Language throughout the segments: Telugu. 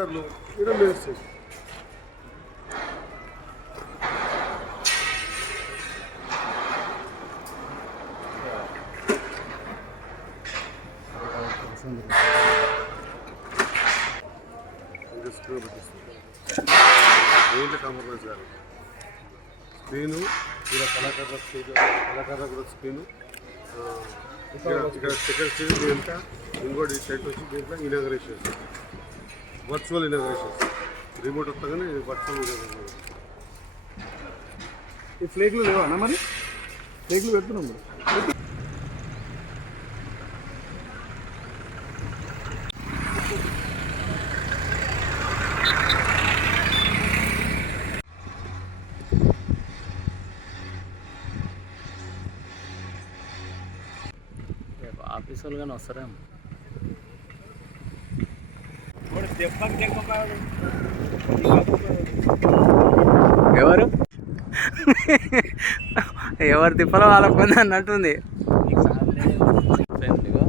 స్పీకర్లు ఇక్కడ మెయిన్ స్క్రీన్ కాంప్రమైజ్ కాదు స్క్రీను ఇక్కడ కళాకారుల స్క్రీన్ కళాకారుల కూడా స్క్రీను ఇక్కడ ఇక్కడ సెకండ్ స్క్రీన్ దీంట్లో ఇంకోటి సెట్ వచ్చి దీంట్లో ఇనాగరేషన్. వర్చువల్ ఇనాగరేషన్ రిమోట్ వస్తాగానే వర్చువల్ ఇనాగ్రేషన్ ఈ ఫ్లేక్లు లేవా అన్న మరి? ఫ్లేక్లు పెడుతున్నాం మరి. ఆఫీస్ వాళ్ళు కానీ వస్తారేమో. ఎవరు ఎవరు తిప్పలో వాళ్ళకు ఉంది అన్నట్టుంది ఇదిగో.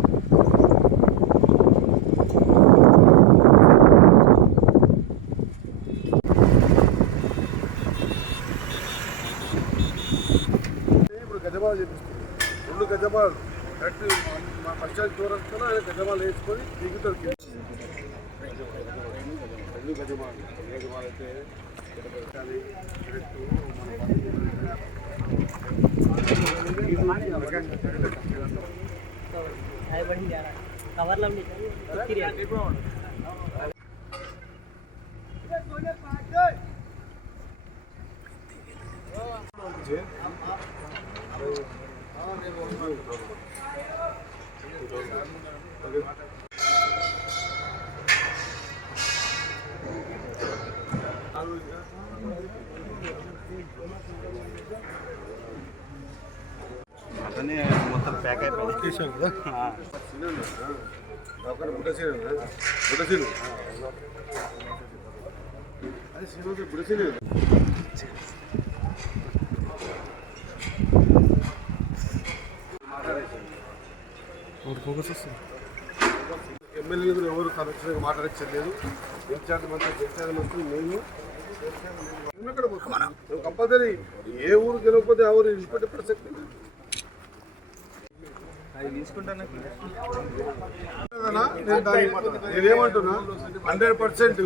ఇప్పుడు చేపిస్తుంది రెండు గజమాలు కరెక్ట్ మా పంచాయతీ దూరంతో గజబాలు గజమాలు వేసుకొని దిగుతారు రెండు గజమాలు గజమాలు అయితే ఇక్కడ పెట్టాలి అతనే మొత్తం ప్యాక్ అయిపోయింది. చేశాను కదా? దాకా బుడ్డ సీన్ బుడ్డ సీన్? అది సీన్ ఉంది బుడ్డ సీన్ ఫోకస్ వస్తుంది. ఎమ్మెల్యే ఎవరు కరెక్ట్గా మాట్లాడచ్చలేదు లేదు. ఇన్ఛార్జ్ మంత్రి ఇన్ఛార్జ్ మంత్రి నేను కంపల్సరీ ఏ ఊరు గెలవకపోతే ఆ ఊరు ఇన్స్పెక్టర్ ప్రసక్తి నేనేమంటున్నా? Hundred percent